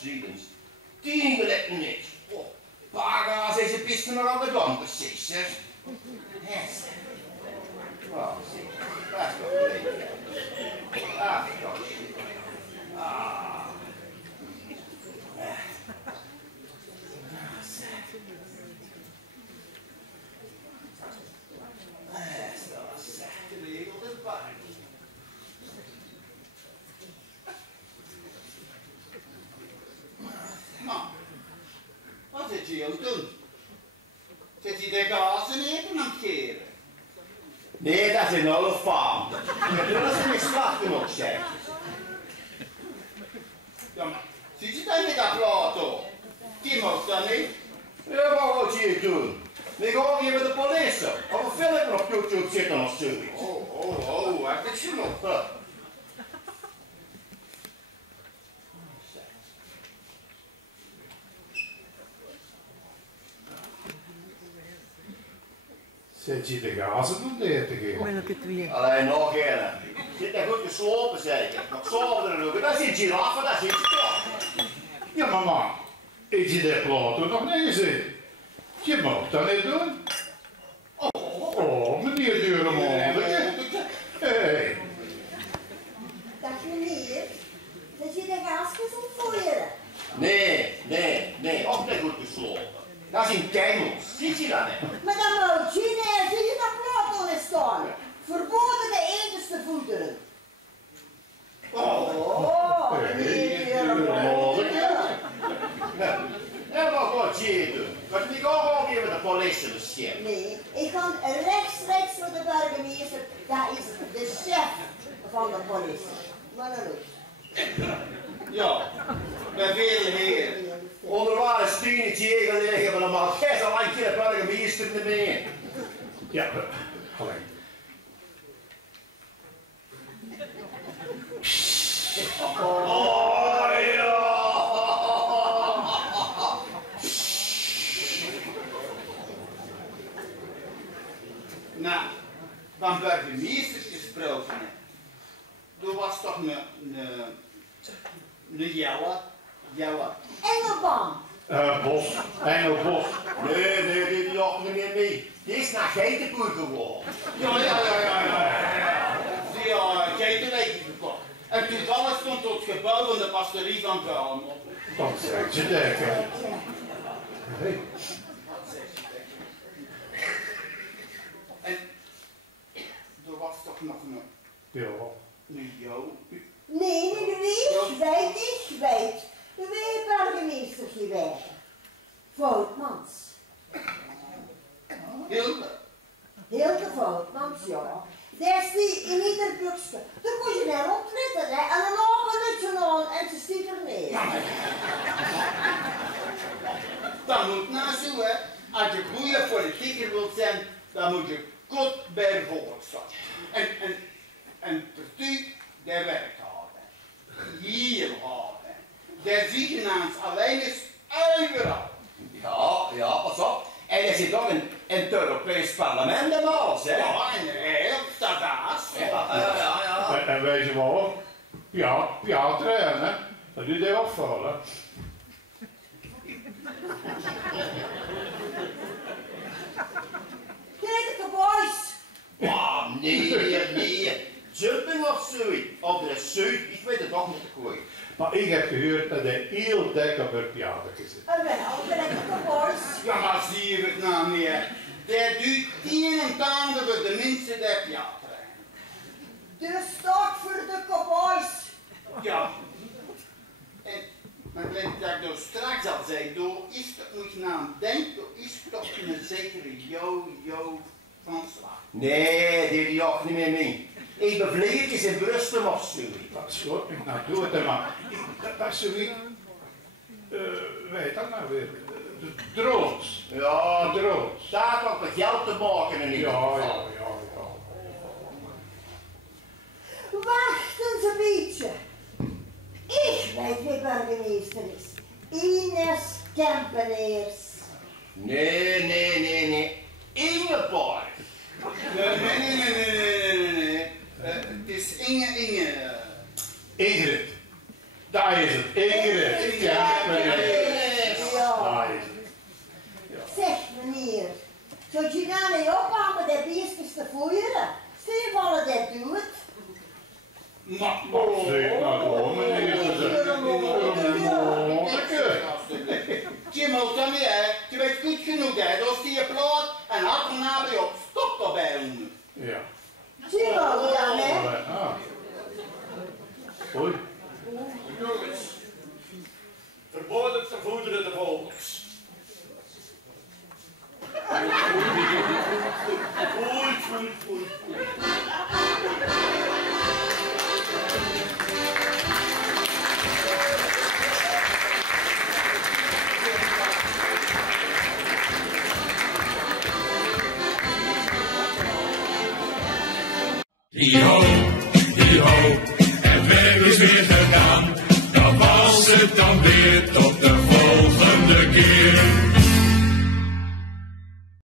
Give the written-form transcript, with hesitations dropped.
ziedens. 10 minuten niks. Oh, paga's is een piste nog aan de gang, precies, zeg. Oh, zie. Dat is toch leuk. Ah, toch. Ah. Nou, wat zit je aan het doen? Zit je de gazen eten aan het keren? Nee, dat is een olifant. Dat is een slachten nog, zeg. Ja, maar zit je dan met dat plato? Die mag dat niet. Ja, wat moet je hier doen? Ik ga hier met de politie. Of een filmpje op YouTube zitten of zoiets. Oh, heb ik ze nog? Zet je de gazen om neer te geven? Welke twee? Alleen nog een. Zit daar goed geslopen, zeker. Nog zo er ook. Dat is een giraffe, dat is iets klaar. Ja, mama. Is je de plato nog niet gezien? Je mag dat niet doen. Oh, meneer Duremonde. Hé. Dag meneer, dat je de gaasjes om vóejere. Nee, ook niet goed geslopen. Dat is een kengels. Ziet je dat niet? Maar dan moet je niet, zie je dat plato niet staan. Verboden de Eendsjes te voederen. Oh, meneer Duremonde. Ja, maar wat je doen? Want ik ga gewoon weer met de politie beschermen. Nee, ik ga rechts voor de burgemeester. Dat is de chef van de politie. Maar dat lukt. Ja, bij vele heren. Onder waar een stuurtje gelegen, maar dan mag gij zo lang geen burgemeester niet meer. Ja, gelijk. Oh ja! Nou, van burgemeesters gesproken. Er was toch een jelle. Engelband. Bos, Engelbos. Nee, die nog niet meer mee. Die is naar Geitenboer geworden. Ja, geitenleidje gekocht. En toevallig stond het gebouw van de pastorie van Vuilem op. Dat zegt je dekken. Hey. En er was toch nog een Jo. Nee, niet weet, ik weet. De burgemeester geweest. Voutmans. Hilde Voutmans, ja. Daar is die in ieder boekje. Dan moet je daar opletten, hè. En dan nog een nutje aan en ze stiet er neer. Dat moet nou zo, hè. Als je goede politieker wilt zijn, dan moet je goed bij volk staan. En partie, daar werkt hard. Hier hard. Daar zie je naast alleen is overal. Ja, pas op. En er zit ook in het Europees parlement en alles, hè? Ja, en heel stadaas. Ja. En weet je wel, ja, trainen. Dat doet hij opvallen. Kijk de boys. Ah, nee. Jumping of zoiets. Of er is zoiets, ik weet het ook niet te gooien. Maar ik heb gehoord dat hij heel dik op het piano zit. En wel, kijk de boys. Ja, maar zie je het nou meer. Dat doet 10 en tanden voor de mensen der theater. De stok voor de cowboys. Ja. En, maar gelijk dat ik dus straks al zei, door is dat moet je nou denken, is toch een zekere jo van slag. Nee, die ook niet meer mee. Ik ben vleertjes in Brustem of zoiets. Dat schoot ik nou dood, hè, maar dat is zoiets. Weet dat nou weer? De drones. Ja, drones. daar had ook met geld te maken in ieder geval. Ja. Wacht eens een beetje. Ik weet wie burgemeester is. Ines Kempeneers. Nee. Ingeborg. Nee. Het is Inge. Ingrid. Daar is het. Ingrid. Ja, meneer. Ja. Daar is het. Zeg meneer, zou je nou niet ophouden met die beestjes te vóejere? Stel vallen dat doet. Maar zeg maar gewoon, meneer. Je moet dan niet, hè. Je weet goed genoeg, hè. Dat is die plaat en had er nou bij op. Stop daarbij, jongen. Ja. Je moet dan, hè? Ah. Oei. Jongens, verboden vervoederen de vogels. Oei. Hi-ho, hi-ho, het werk is weer gedaan. Dat was het dan weer toch.